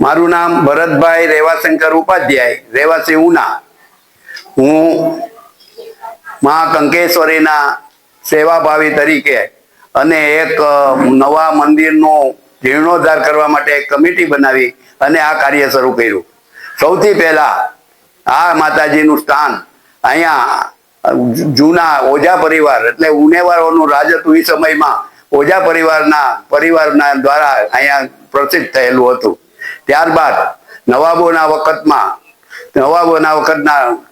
મારું નામ ભરતભાઈ રેવાશંકર ઉપાધ્યાય, રહેવાસી ઉના. હું મા કંકેશ્વરીના સેવાભાવી તરીકે અને એક નવા મંદિરનો જીર્ણોદ્ધાર કરવા માટે એક કમિટી બનાવી અને આ કાર્ય શરૂ કર્યું. સૌથી પહેલા આ માતાજીનું સ્થાન અહીંયા જૂના ઓઝા પરિવાર એટલે ઉનેવારોનું રાજ હતું એ સમયમાં ઓઝા પરિવારના દ્વારા અહીંયા પ્રસિદ્ધ થયેલું હતું. ત્યારબાદ નવાબોના વખતના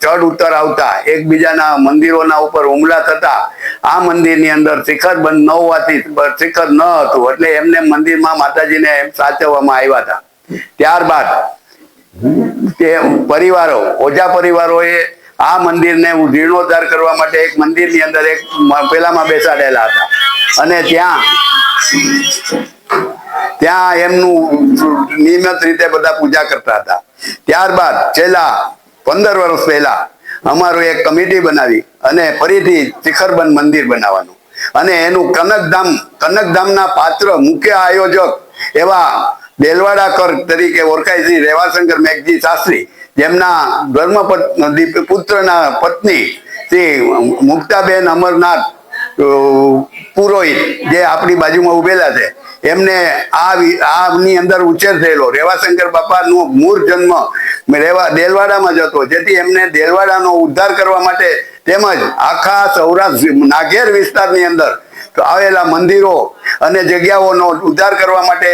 ચડ ઉત્તર આવતા એકબીજાના મંદિરોના ઉપર હુમલા થતા આ મંદિરની અંદર શિખર બંધ ન હોવાથી શિખર ન હતું એટલે એમને મંદિરમાં માતાજીને સાચવવામાં આવ્યા હતા. ત્યારબાદ તે ઓઝા પરિવારોએ આ મંદિરને જીર્ણોદ્ધાર કરવા માટે એક મંદિરની અંદર એક પેલામાં બેસાડેલા હતા અને ત્યાં એમનું નિયમિત રીતે બધા પૂજા કરતા હતા. ત્યારબાદ છેલ્લા 15 વર્ષ પહેલા અમારું એક કમિટી બનાવી અને ફરીથી શિખરબંધ મંદિર બનાવવાનું અને એનું કનકધામના પાત્ર મુખ્ય આયોજક એવા દેલવાડા તરીકે ઓળખાય શ્રી રેવાશંકર મેઘજી શાસ્ત્રી, જેમના પુત્રના પત્ની શ્રી મુક્તાબેન અમરનાથ પુરોહિત જે આપણી બાજુમાં ઉભેલા છે, એમને આની અંદર ઉછેર થયેલો. રેવાશંકર બાપાનો મૂળ જન્મ દેલવાડામાં જ હતો, જેથી એમને દેલવાડાનો ઉદ્ધાર કરવા માટે તેમજ આખા સૌરાષ્ટ્ર નાગેર વિસ્તારની અંદર આવેલા મંદિરો અને જગ્યાઓનો ઉદ્ધાર કરવા માટે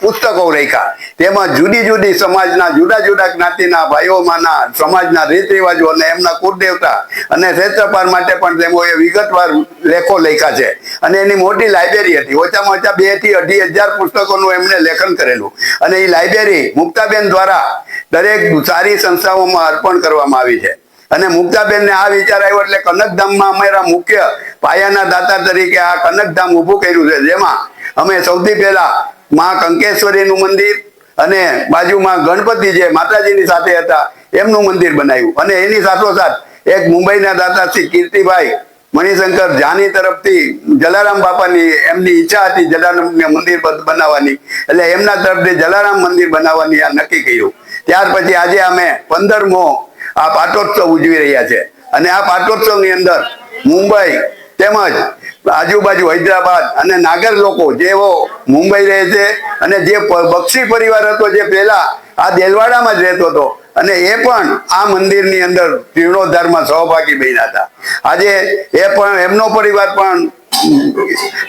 પુસ્તકો લખ્યા. તેમાં જુદી જુદી સમાજના જુદા જુદા જ્ઞાતિના ભાઈઓમાંના સમાજના રીત રિવાજો અને એમના કુળદેવતા અને ક્ષેત્રપાલ માટે પણ તેઓએ વિગતવાર લેખો લખ્યા છે અને એની મોટી લાઇબ્રેરી હતી. ઓછામાં ઓછા 2 થી 2.5 પુસ્તકોનું એમણે લેખન કરેલું અને એ લાઇબ્રેરી મુક્તાબેન દ્વારા દરેક સારી સંસ્થાઓમાં અર્પણ કરવામાં આવી છે. અને મુક્તાબેનને આ વિચાર આવ્યો એટલે કનકધામમાં અમારા મુખ્ય પાયાના દાતા તરીકે આ કનકધામ ઊભું કર્યું છે, જેમાં અમે સૌથી પહેલા મા કંકેશ્વરીનું મંદિર અને બાજુમાં ગણપતિ જે માતાજીની સાથે હતા એમનું મંદિર બનાવ્યું અને એની સાથોસાથ એક મુંબઈના દાતા શ્રી કીર્તિભાઈ મણિશંકર જાની તરફથી જલારામ બાપાની એમની ઈચ્છા હતી જલારામ મંદિર બનાવવાની, એટલે એમના તરફથી જલારામ મંદિર બનાવવાની આ નક્કી કર્યું. ત્યાર પછી આજે અમે 15મો આ પાટોત્સવ ઉજવી રહ્યા છે અને આ પાટોત્સવની અંદર મુંબઈ તેમજ આજુબાજુ હૈદરાબાદ અને નાગર લોકો જેઓ મુંબઈ રહે છે અને જે બક્ષી પરિવાર હતો જે પહેલા આ દેલવાડામાં જ રહેતો હતો અને એ પણ આ મંદિરની અંદર જીર્ણોદ્ધારમાં સહભાગી બન્યા હતા. આજે એમનો પરિવાર પણ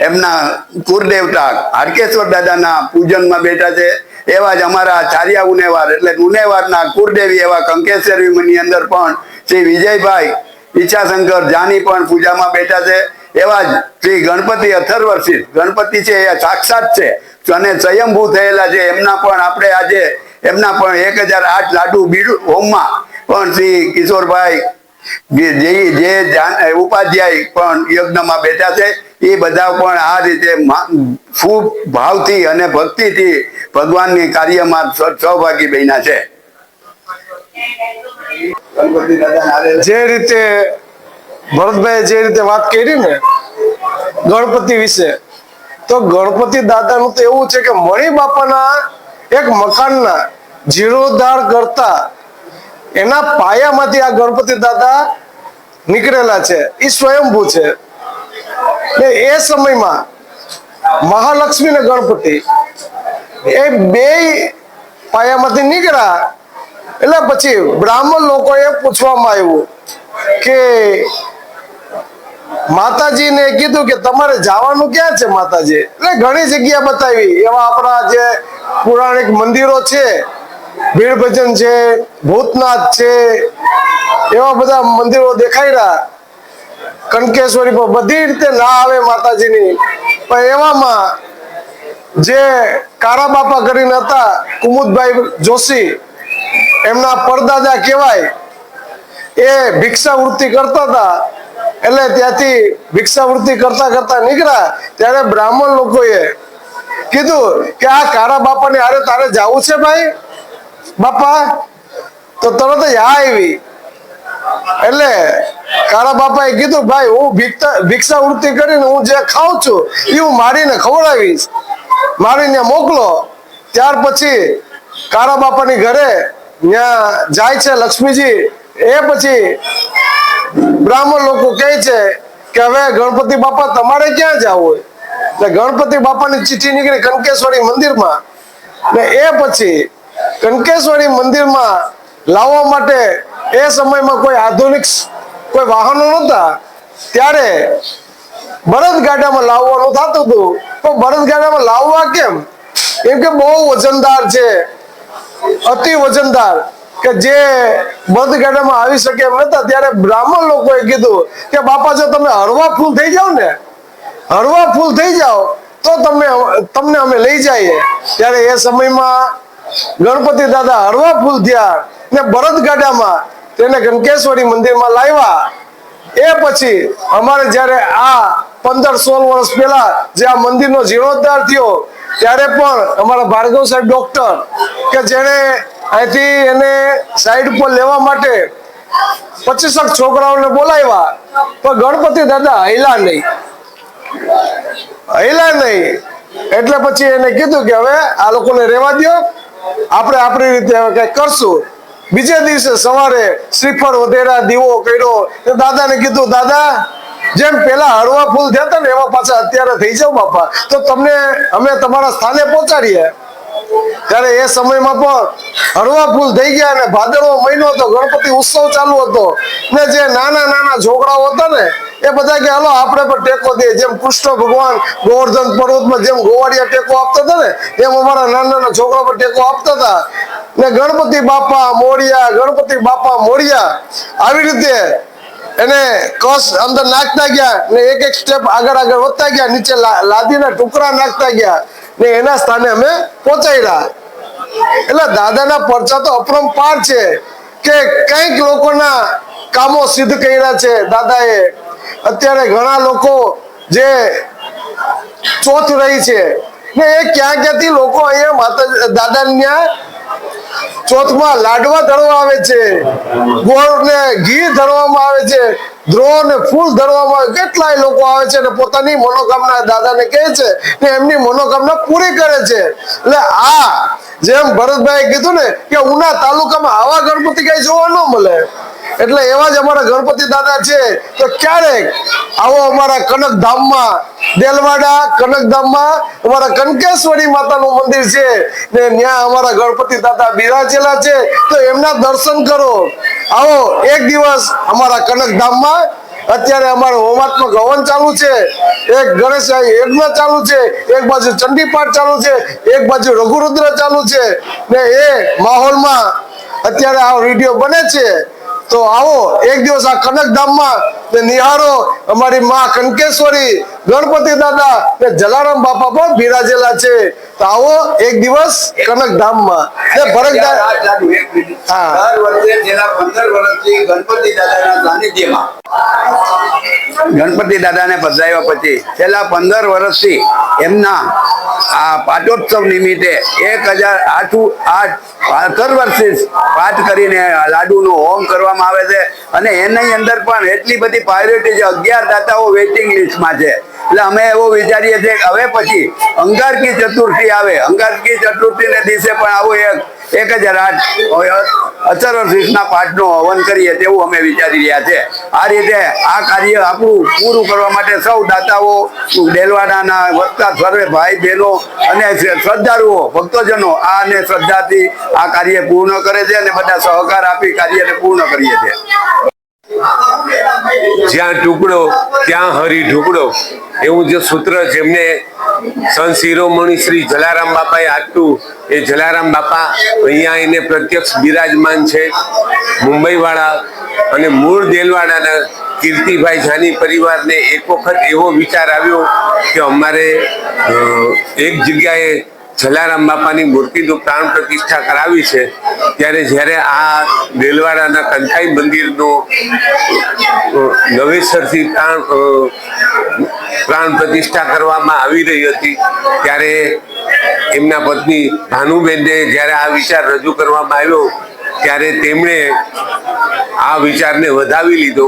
એમના કુળદેવતા હાડકેશ્વર દાદાના પૂજનમાં બેઠા છે. એવા જ અમારા ચારિયા ઉનેવાર એટલે ઉનેવારના કુળદેવી એવા કંકેશ્વરીની અંદર પણ શ્રી વિજયભાઈ ઈચ્છાશંકર જાની પણ પૂજામાં બેઠા છે. એવા જ શ્રી ગણપતિ અથર્વશીલ ગણપતિ છે એ સાક્ષાત છે અને સ્વયંભૂ થયેલા છે, એમના પણ આપણે આજે એમના પણ 1008 લાડુ બીડું હોમમાં પણ શ્રી કિશોરભાઈ જે ઉપાધ્યાય પણ યજ્ઞમાં બેઠા છે. એ બધા પણ આ રીતે ખૂબ ભાવથી અને ભક્તિથી ભગવાનની કાર્યમાં સહભાગી બન્યા છે. જે રીતે ભરતભાઈ જે રીતે વાત કરી ને ગણપતિ વિશે, તો ગણપતિ દાદાનું તો એવું છે કે મણી બાપાના એક મકાનના જીર્ણોદ્ધાર કરતા એના પાયામાંથી આ ગણપતિ દાદા નીકળેલા છે. એ સ્વયંભૂ છે ને એ સમયમાં મહાલક્ષ્મી ને ગણપતિ એ 2 પાયામાંથી નીકળ્યા એટલે પછી બ્રાહ્મણ લોકોએ પૂછવામાં આવ્યું કે માતાજીને કીધું કે તમારે જવાનું ક્યાં છે માતાજી, એટલે ઘણી જગ્યા બતાવી. એવા આપણા જે પૌરાણિક મંદિરો છે, ભીડભજન છે, ભૂતનાથ છે, એવા બધા મંદિરો દેખાડ્યા. કંકેશ્વરી પર બધી રીતે ના આવે માતાજીની, પણ એવામાં જે કારા બાપા કરીને હતા કુમુદભાઈ જોશી, એમના પરદાદા કહેવાય, એ ભિક્ષાવૃત્તિ કરતા હતા. એટલે ત્યાંથી ભિક્ષાવૃત્તિ કરતા કરતા નીકળ્યા ત્યારે બ્રાહ્મણ લોકોએ કીધું કે આ કારા બાપાને હારે તારે જવું છે ભાઈ બાપા, તો તરત જ હા આવી. એટલે કારા બાપાએ કીધું ભાઈ હું ભિક્ષાવૃત્તિ કરીને હું જે ખાઉં છું એ હું મારીને ખવડાવીશ, મારીને મોકલો. ત્યાર પછી કાળા બાપાની ઘરે ત્યાં જાય છે લક્ષ્મીજી. એ પછી બ્રાહ્મણ લોકો કહે છે કે હવે ગણપતિ બાપા તમારે ક્યાં જવું? એટલે ગણપતિ બાપાની ચિઠ્ઠી નીકળી કનકેશ્વરી મંદિરમાં. ને એ પછી કનકેશ્વરી મંદિરમાં લાવવા માટે એ સમયમાં કોઈ આધુનિક કોઈ વાહનો નહોતા, ત્યારે બળદગાડામાં લાવવાનું થતું હતું. તો બળદગાડામાં લાવવા કેમ? કેમ કે બહુ વજનદાર છે, અતિ વજનદાર, કે જે બળદગાડામાં આવી શકે એમ નતા. ત્યારે બ્રાહ્મણ લોકોએ કીધું કે બાપા જો તમે હળવા ફૂલ થઈ જાઓ ને, હળવા ફૂલ થઈ જાઓ તો તમને અમે લઈ જઈએ. ત્યારે એ સમયમાં ગણપતિ દાદા હળવા ફૂલ થયા ને બળદગાડામાં તેને કનકેશ્વરી મંદિરમાં લાવ્યા. એ પછી અમારે જ્યારે આ 15-16 વર્ષ પહેલા જે આ મંદિરનો જીર્ણોદ્ધાર થયો, ત્યારે પણ અમારા ભાર્ગવ સાહેબ ડોક્ટર કે જેને અહીંથી એને સાઈડ પર લેવા માટે 25 છોકરાઓને બોલાવ્યા, પણ ગણપતિ દાદા હૈલા નહીં. એટલે પછી એને કીધું કે હવે આ લોકોને રહેવા દો, આપણે આપણી રીતે હવે કઈ કરશું. બીજે દિવસે સવારે શ્રીફળ વધેરા દીવો કર્યો. દાદાને કીધું, દાદા જેમ પેલા હળવા ફૂલ થયા હતા ને એવા પાછા અત્યારે થઈ જાવ બાપા, તો તમને અમે તમારા સ્થાને પહોંચાડીએ. ત્યારે એ સમયમાં પણ હળવા ફૂલ થઈ ગયા અને ભાદરવો મહિનો હતો, ગણપતિ ઉત્સવ ચાલુ હતો. ને જે નાના નાના છોકરાઓ હતા ને એ બધા કે હાલો આપણે પણ ટેકો દઈએ. જેમ કૃષ્ણ ભગવાન ગોવર્ધન પર્વતમાં જેમ ગોવાળિયા ટેકો આપતા હતા ને, એમ અમારા નાના નાના છોકરાઓ પણ ટેકો આપતા હતા. ને ગણપતિ બાપા મોરિયા, ગણપતિ બાપા મોરિયા, આવી રીતે એને કસ અંદર નાખતા ગયા ને એક સ્ટેપ આગળ વધતા ગયા, નીચે લાદીના ટુકડા નાખતા ગયા ને એના સ્થાને અમે પહોંચાડ્યા. એટલે દાદાના પરચા તો અપરંપાર છે કે કઈક લોકોના કામો સિદ્ધ કર્યા છે દાદાએ. અત્યારે ઘણા લોકો જે ચોથ રહી છે ને એ ક્યાંથી લોકો અહીંયા માતા દાદાને ચોથમાં લાડવા ધરવા આવે છે, ગોળ ને ઘી ધરવામાં આવે છે, દ્રોહ ને ફૂલ ધરવામાં આવે. કેટલાય લોકો આવે છે ને પોતાની મનોકામના દાદાને કહે છે ને એમની મનોકામના પૂરી કરે છે. એટલે આ જેમ ભરતભાઈ કીધું ને કે ઉના તાલુકામાં આવા ગણપતિ કઈ જોવા ન મળે. એટલે એવા જ અમારા ગણપતિ દાદા છે. તો ક્યારેક આવો અમારા કનકધામમાં, દેલવાડા કનકધામમાં અમારા કનકેશ્વરી માતાનું મંદિર છે ને ત્યાં અમારા ગણપતિ દાદા બિરાજેલા છે, તો એમના દર્શન કરો. આવો એક દિવસ અમારા કનકધામમાં. અત્યારે અમારો હોમાત્મક હવન ચાલુ છે, એક ગણેશ યજ્ઞ ચાલુ છે, એક બાજુ ચંડીપાઠ ચાલુ છે, એક બાજુ રઘુરુદ્ર ચાલુ છે ને એ માહોલમાં અત્યારે આ વિડીયો બને છે. તો આવો એક દિવસ આ કનકધામમાં નિહાળો. અમારી માં કનકેશ્વરી, ગણપતિ દાદા ને જલારામ બાપા પણ બિરાજેલા છે. તો આવો એક દિવસ કનકધામમાં. ગણપતિ દાદાને પધરાવ્યા પછી છેલ્લા 15 વર્ષથી એમના આ પાટોત્સવ નિમિત્તે 1018 વર્ષથી પાઠ કરીને લાડુનો હોમ કરવામાં આવે છે. અને એની અંદર પણ એટલી બધી પ્રાયોરિટી છે, 11 દાતાઓ વેઇટિંગ લિસ્ટમાં છે. એટલે અમે એવો વિચારીએ છીએ કે હવે પછી અંગારકી ચતુર્થી આવે, અંગારકી ચતુર્થીને દિવસે પણ આવું 1018 પાઠનો હવન કરીએ તેવું અમે વિચારી રહ્યા છે. આ રીતે આ કાર્ય આપણું પૂરું કરવા માટે સૌ દાતાઓ, દેલવાડાના વત્તા સર્વે ભાઈ બહેનો અને શ્રદ્ધાળુઓ, ભક્તજનો આને શ્રદ્ધાથી આ કાર્ય પૂર્ણ કરે છે અને બધા સહકાર આપી કાર્યને પૂર્ણ કરીએ છીએ. જ્યાં ટુકડો ત્યાં હરી ઢુકડો, એવું જે સૂત્ર જેમને સંત શિરોમણી શ્રી જલારામ બાપાએ આપ્યું, એ જલારામ બાપા અહીંયા એને પ્રત્યક્ષ બિરાજમાન છે. મુંબઈ વાળા અને મૂળ દેલવાડાના કીર્તિભાઈ જાની પરિવારને એક વખત એવો વિચાર આવ્યો કે અમારે એક જગ્યાએ જલારામ બાપાની મૂર્તિનું પ્રાણ પ્રતિષ્ઠા કરાવી છે. ત્યારે જ્યારે આ દેલવાડાના કંથાઈ મંદિરનું નવેસરથી પ્રાણ પ્રતિષ્ઠા કરવામાં આવી રહી હતી, ત્યારે એમના પત્ની ભાનુબેનને જ્યારે આ વિચાર રજૂ કરવામાં આવ્યો, ત્યારે તેમણે આ વિચારને વધાવી લીધો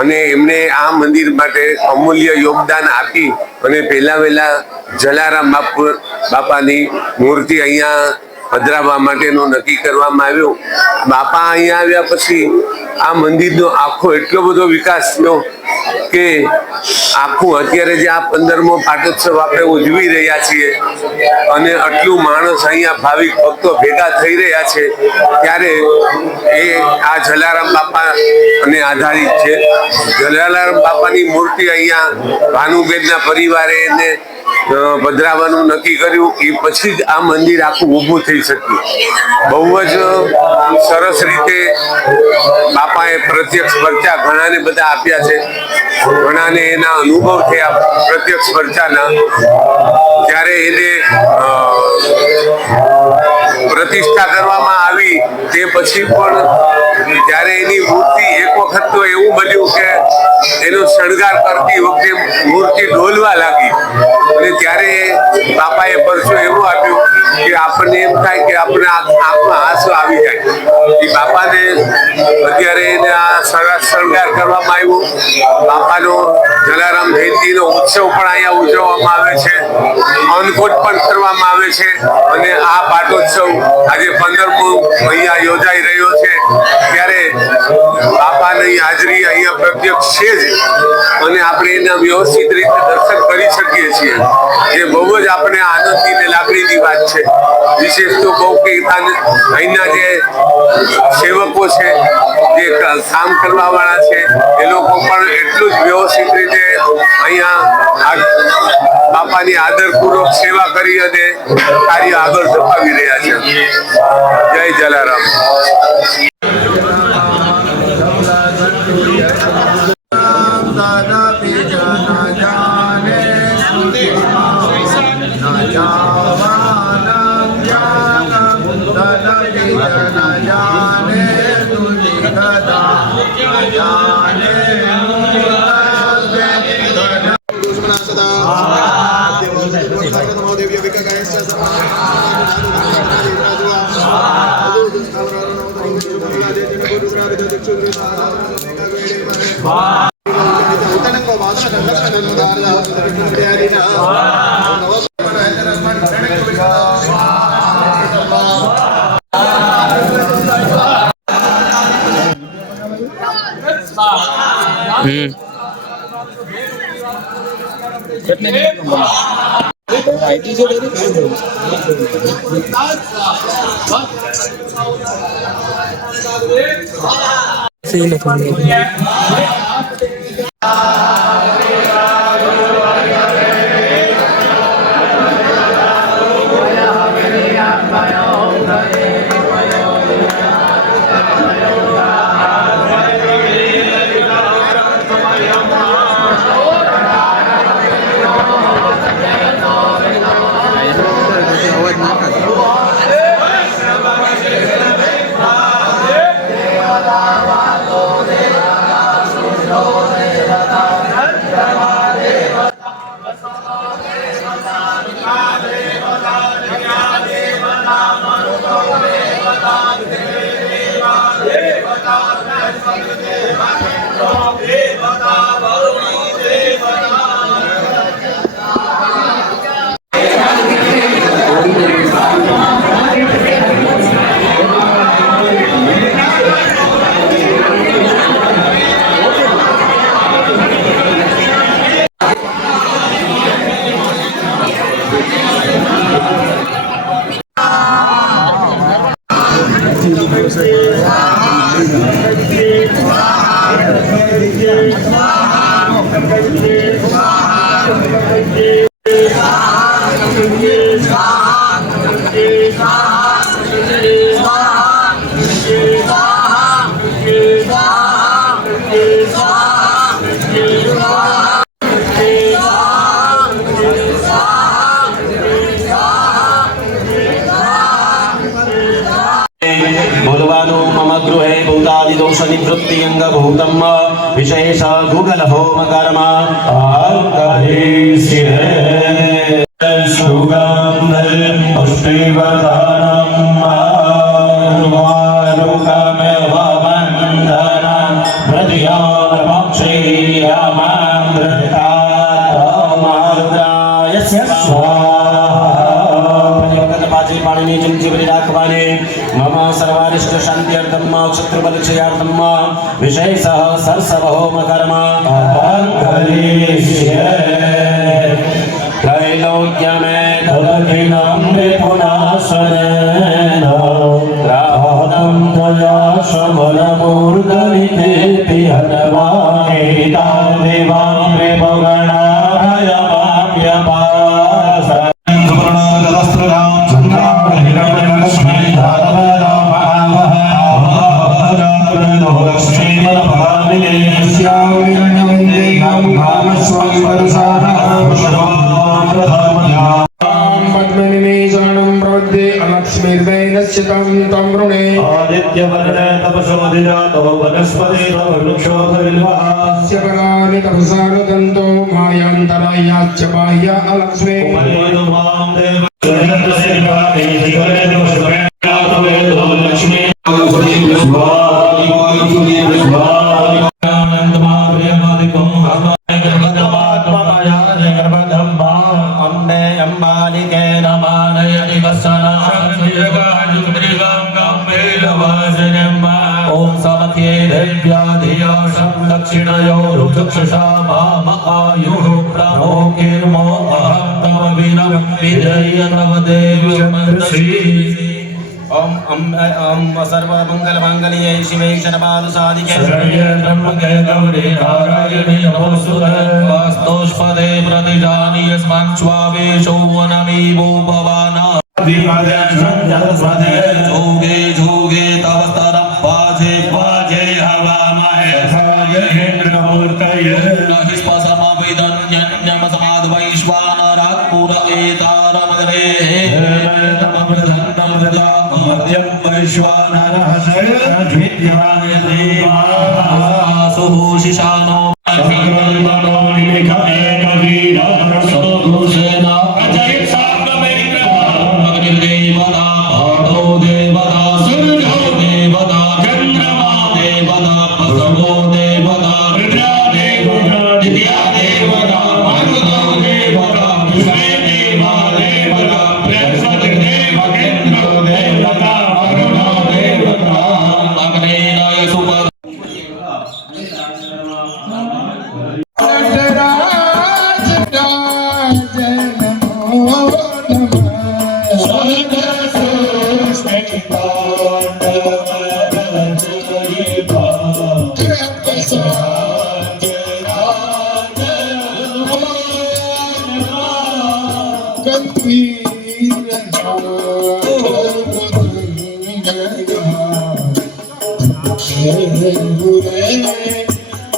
અને એમણે આ મંદિર માટે અમૂલ્ય યોગદાન આપી અને પહેલા વહેલા જલારામ બાપાની મૂર્તિ અહીંયા પધરાવવા માટેનું નક્કી કરવામાં આવ્યું. બાપા અહીંયા આવ્યા પછી આ મંદિરનો આખો એટલો બધો વિકાસ થયો કે આખું અત્યારે જે આ 15મો પાટોત્સવ આપણે ઉજવી રહ્યા છીએ અને આટલું માણસ અહીંયા ભાવિક ભક્તો ભેગા થઈ રહ્યા છે ત્યારે એ આ જલારામ બાપા અને આધારિત છે. જલારામ બાપાની મૂર્તિ અહીંયા ભાનુબેનના પરિવારે એને પધરાવવાનું નક્કી કર્યું. એ પછી જ આ મંદિર આખું ઊભું થઈ શક્યું. બહુ જ સરસ રીતે બાપાએ પ્રત્યક્ષ પરચા ઘણાને બધા આપ્યા છે. ઘણાને એના અનુભવ થયા પ્રત્યક્ષ પરચાના. જ્યારે એને પ્રતિષ્ઠા કરવામાં આવી તે પછી પણ જ્યારે એની મૂર્તિ એક વખત તો એવું બન્યું કે એનો શણગાર કરતી વખતે મૂર્તિ ડોલવા લાગી અને ત્યારે બાપાએ પરચો એવો આપ્યો કે આપણને એમ થાય કે આપણે આંખમાં આંસુ આવી જાય. એ બાપાને અત્યારે એને આ સરસ શણગાર કરવામાં આવ્યો. બાપાનો જલારામ જયંતિનો ઉત્સવ પણ અહીંયા ઉજવવામાં આવે છે. અન્નકૂટ પણ કરવામાં આવે છે અને આ પાટોત્સવ આજે 15મો અહીંયા યોજાઈ રહ્યો છે ત્યારે બાપાની હાજરી અહીંયા પ્રત્યક્ષ છે જ અને આપણે એના વ્યવસ્થિત રીતે દર્શન કરી શકીએ છીએ, જે બહુ જ આપણે આનંદની ને લાગણીની વાત છે. વિશેષ તો બહુ કે અહીંના જે સેવકો છે, જે કામ કરવા વાળા છે, એ લોકો પણ એટલું જ વ્યવસ્થિત રીતે અહીંયા બાપાની આદરપૂર્વક સેવા કરી અને કાર્ય આગળ ધપાવી રહ્યા છે. જય જલારામ. निवृत्तियंगभूतम् विशेष गुगल होम कर्म पाणी विद्यमाने मम सर्वारिष्ट शान्त्यर्थं क्षत्रपरिचयार्थं विशेषः सर्सवहोमकर्म त्रैलोक्यमे तदखिलं विपुनाशनेन राहुलं त्वया शमलमूर्धनितेऽपि हनवामि तां देवां विभुगणाभयमाप्यपास आदित्यवर्णे तपसोऽधिजातो वनस्पतितो वृक्षोऽभिर्वास्य परानि तपसानुदन्तो मायान्तरायाच्च बाह्या अलक्ष्मी उपनिषदुमां देव सुरन्तसेवामि शिवरेन्द्रपुष्पेणातवेदो लक्ष्मी आनन्दमाप्रियमादिकं गर्भधमात्ममया गर्भधम्मा अम्बे अम्बालिके नमानयति वसना ओम समख्ये देव्या धिया शं दक्षिणयो रुचक्षुषा माम आयुः प्रमोकिर्मो अहं तम विनं विजय तव देव्यमर्षि ओम सर्वमङ्गलमाङ्गल्ये शिवे शर्वादुसादिके शरण्ये त्र्यम्बके गौरी नारायणी नमोऽस्तुते वास्तोष्पदे प्रतिजानि यस्मान् स्वावेशो वनमीवो भवाना जोगे जोगे तव स्तरं वाजे वाजे हवामहे नहिस्पशमविदन्यन्यमसमाद्वैश्वानरात्पुर एतारमग्रे मध्यं वैश्वानरहसुभूषिषानो देवता पादो देवता सूर्यो देवता चंद्रमा देवता पसवो देवता रुद्रा देवता दित्या देवता मरुतो देवता विष्णु देवा देवता बृहस्पति देवकेन्द्रो देवता वरुणो देवता अग्नेय सुपर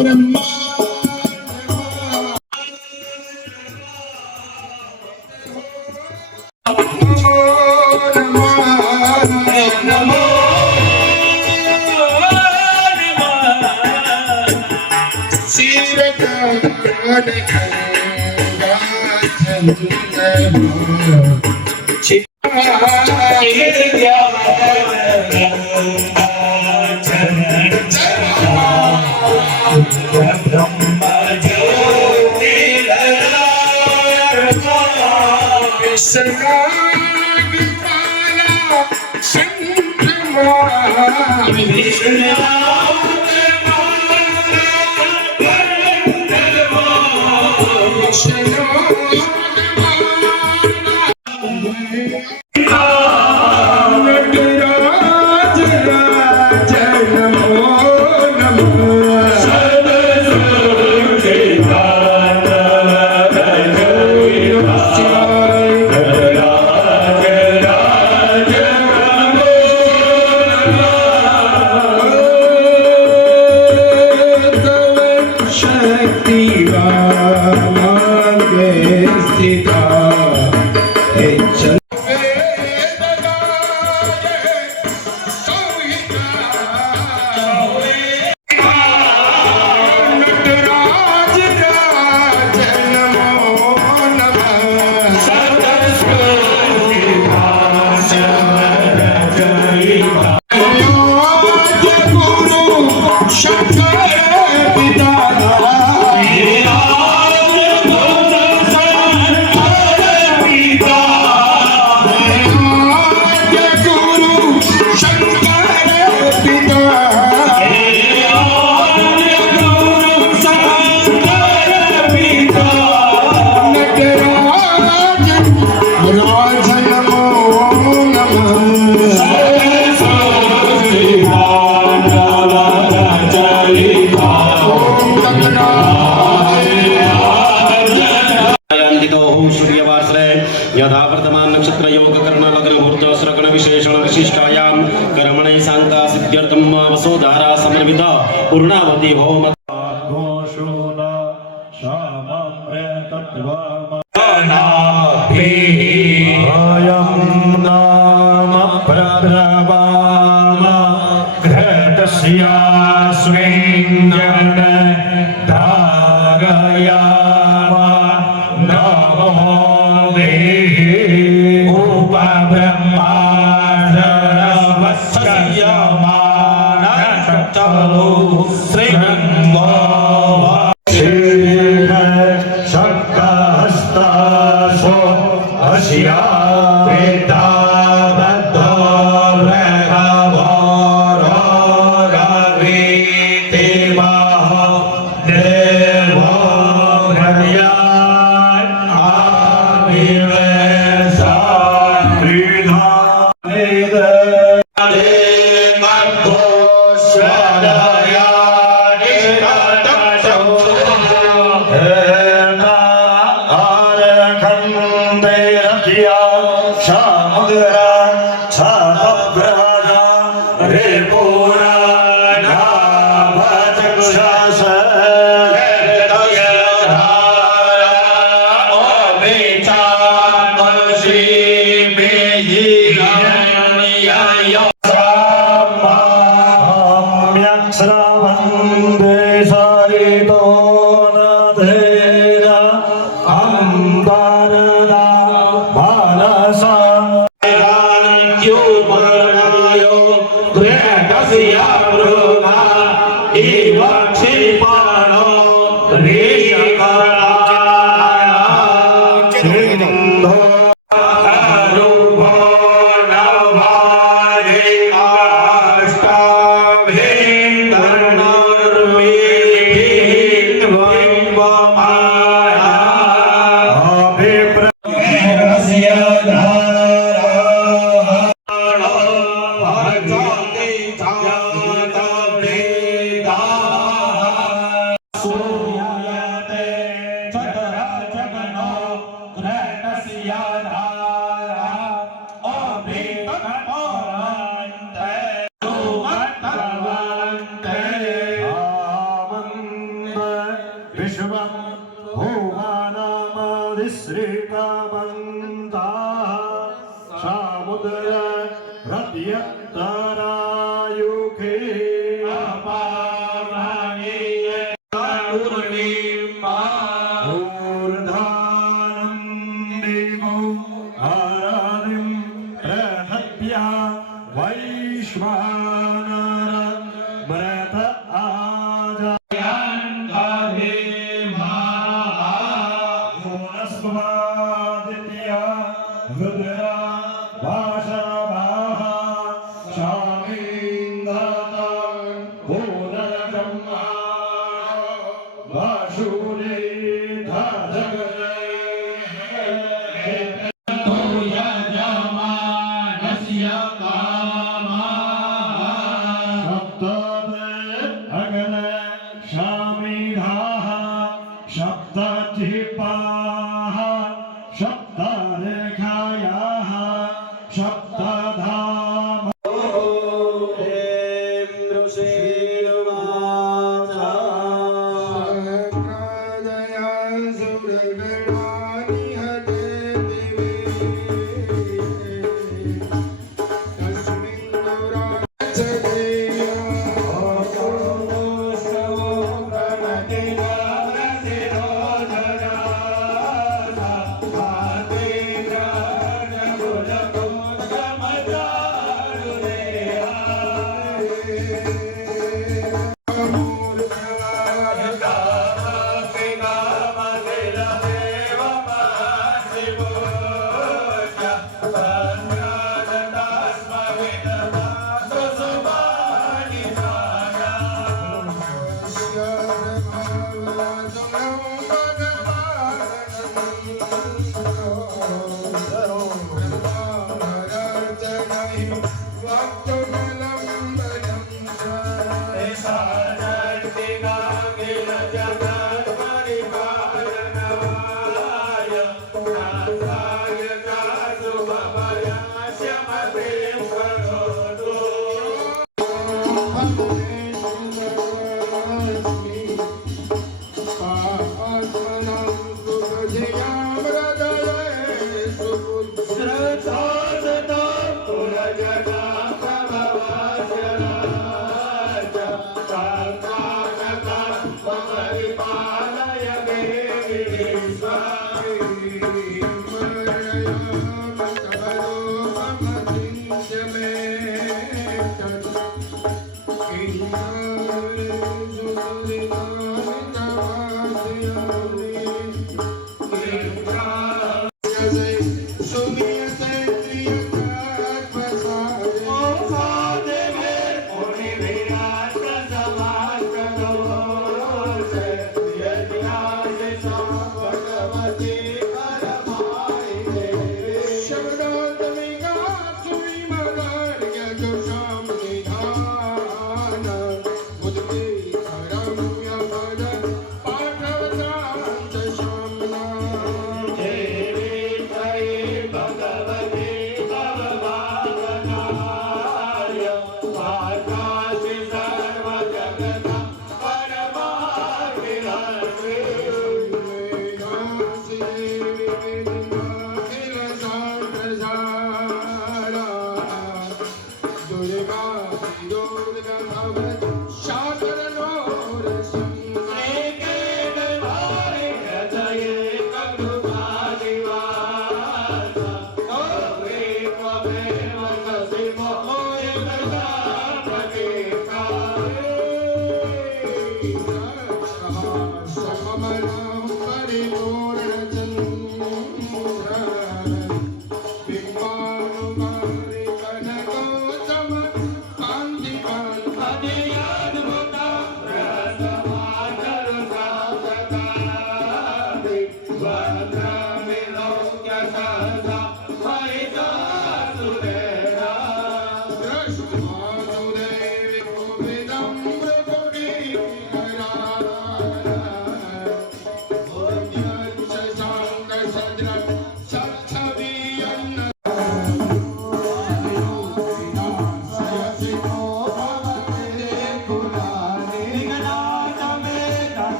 ब्रह्मा विशिष्टायां कर्मणे शान्ता सिद्ध्यर्थं वसोधारा समन्वित पूर्णावती होम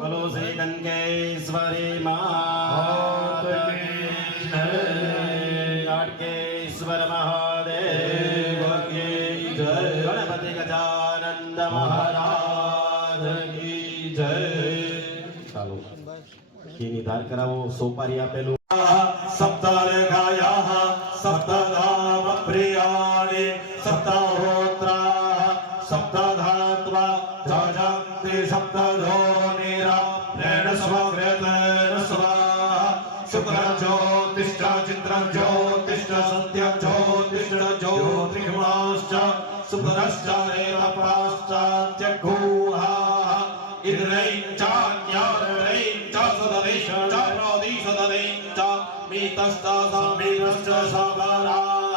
બોલો શ્રી ગંગેશ્વરી માત કી જય. ગાડકેશ્વર મહાદેવ કી જય. ગણપતિ ગજાનંદ મહારાજ કી જય. ચાલો. ઘીની ધાર કરાવો, સોપારી આપેલું. સપ્તારેખાયાઃ સપ્તધામ પ્રિયાણિ સપ્તહોત્રાઃ સપ્તધાત્વા જાજંતિ સપ્તધોનિરા પ્રેણ સ્વગ્રેતેન સ્વાહા શુક્રં જ્યોતિષ્ઠ ચિત્રં જ્યોતિષ્ઠ સત્યં જ્યોતિષ્ઠ જ્યોતિર્ગમાશ્ચ સુભરશ્ચ રેતપ્રાશ્ચાત્યગુહાः ઇદ્રૈં ચાન્યારૈં ચ સદરેશ ચ પ્રદિશદરેં ચ मीतस्तसामीरश्च सागराः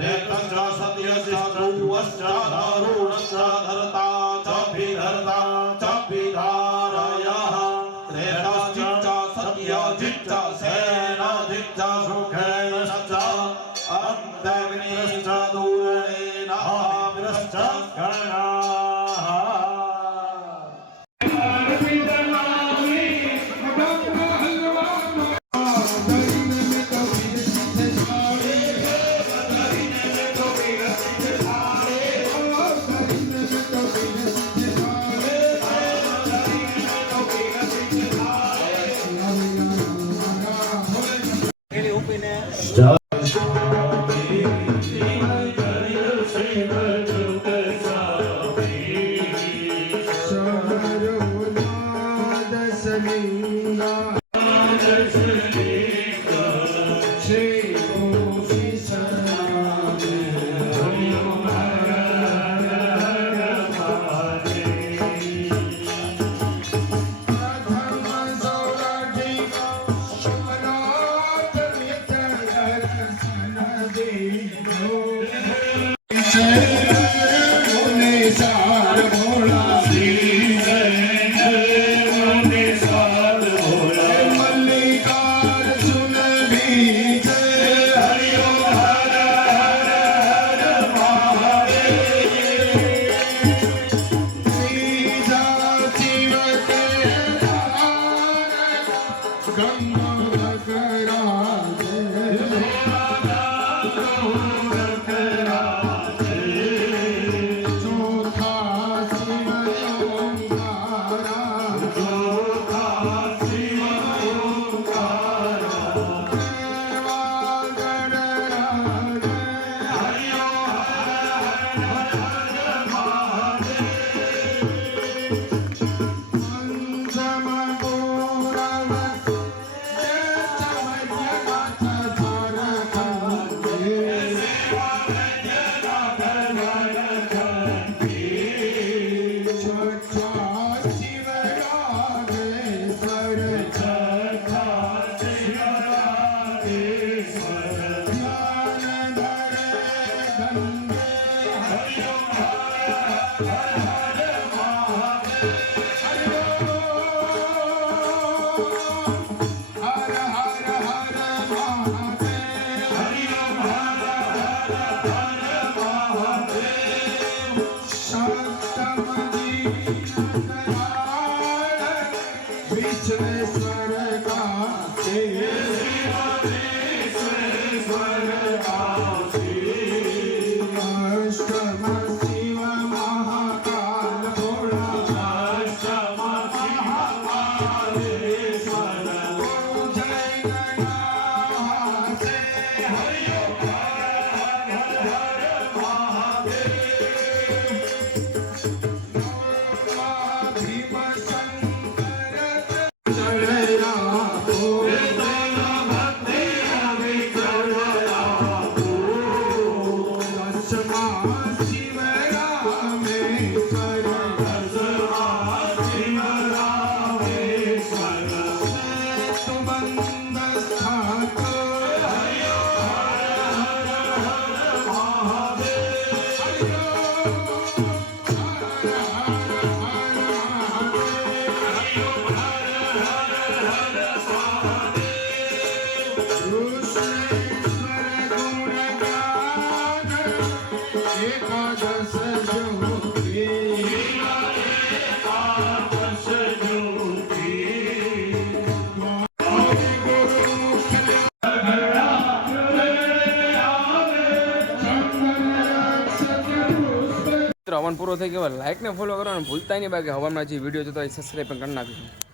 रेतश्च सत्यश्च ध्रुवश्च दारुणश्च धर्ता च विधारयः रेतश्चिच्च सत्यजिच्च सेनाजिच्च सुखेनश्च अन्ताग्निश्च दूरेण आविरश्च गणाः હવન પૂરો થઈ ગયો, લાઈક ને ફોલો કરવાનું ભૂલતા નહીં, બાકી હવનમાં જે વિડીયો જોતો હોય સબસ્ક્રાઈબ પણ કરી નાખજો.